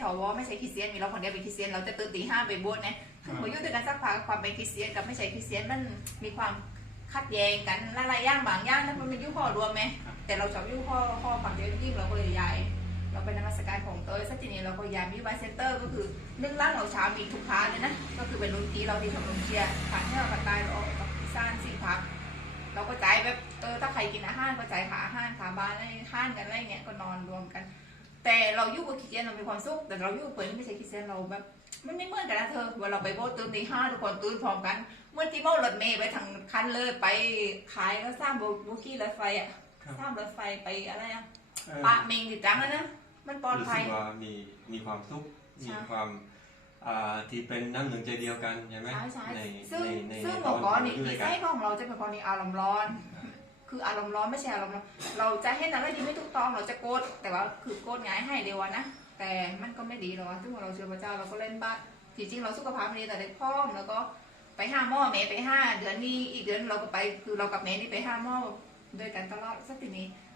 ชาวไม่ใช่คริสเตียนมีเราคนเดียวเป็นคริสเตียนเราจะตื่นตีห้าไปโบสถ์นะคือพออยู่ด้วยกันสักพักความเป็นคริสเตียนกับไม่ใช่คริสเตียนมันมีความขัดแย้งกันหลายๆอย่างบางอย่างนั้นมันเป็นยุคข้อรวมไหมแต่เราชอบยุคข้อข้อความเดียวยิ่งเราก็เลยย้ายเราไปนมัสการของเตยสักทีนี้เราก็ย้ายมิวายเซ็นเตอร์ก็คือนึ่งร้านเราเช้ามีทุกพาร์ทเลยนะก็คือเป็นดนตรีเราที่ทำดนตรีผ่านที่เรากระจายเราออกกับพิซซ่านสิ่งพักเราก็จ่ายแบบเออถ้าใครกินอาหารก็จ่ายค่าอาหารค่าบ้านอะไรห้านกันอะไรเงี้ยก็นอนรวมกัน แต่เราอยู่กับคริสเตียนเรามีความสุข แต่เราอยู่กับเพื่อนที่ไม่ใช่คริสเตียนเราแบบมันไม่เหมือนกันนะเธอเวลาเราไปโบสถ์ตื่นตีห้าทุกคนตื่นพร้อมกัน เมื่อที่โบสถ์รถเมย์ไปทางคันเลยไปขายก็สร้างโบโบกี้รถไฟอะครับสร้างรถไฟไปอะไรอะเอ่อปะเมงติดจังแล้วนะมันปลอดรู้ภัสึยกว่ามีมีความสุขใช่มีความอ่าที่เป็นน้ำหนึ่งใจเดียวกันใช่ไหมใช่ใช่ในซึ่งในในซึ่งในหมอก่อนนี่ยู่ด้นิวยกัสัยของเราจะเป็นคนที่อารมณ์ร้อน คืออารมณ์ร้อนไม่ใช่อารมณ์ร้อนเราจะให้อะไรที่ไม่ถูกต้องเราจะโกรธแต่ว่าคือโกรธง่ายให้เร็วนะ แต่มันก็ไม่ดีหรอกซึ่งเราเชื่อพระเจ้าเราก็เล่นบ้านจริงๆเราสุขภาพไม่ดีแต่เด็กพ่อมแล้วก็ไปห้าหม้อเมย์ไปห้าเดือนนี้อีกเดือนเราก็ไปคือเรากับเมย์นี่ไปห้าหม้อด้วยกันตลอดสักทีนี้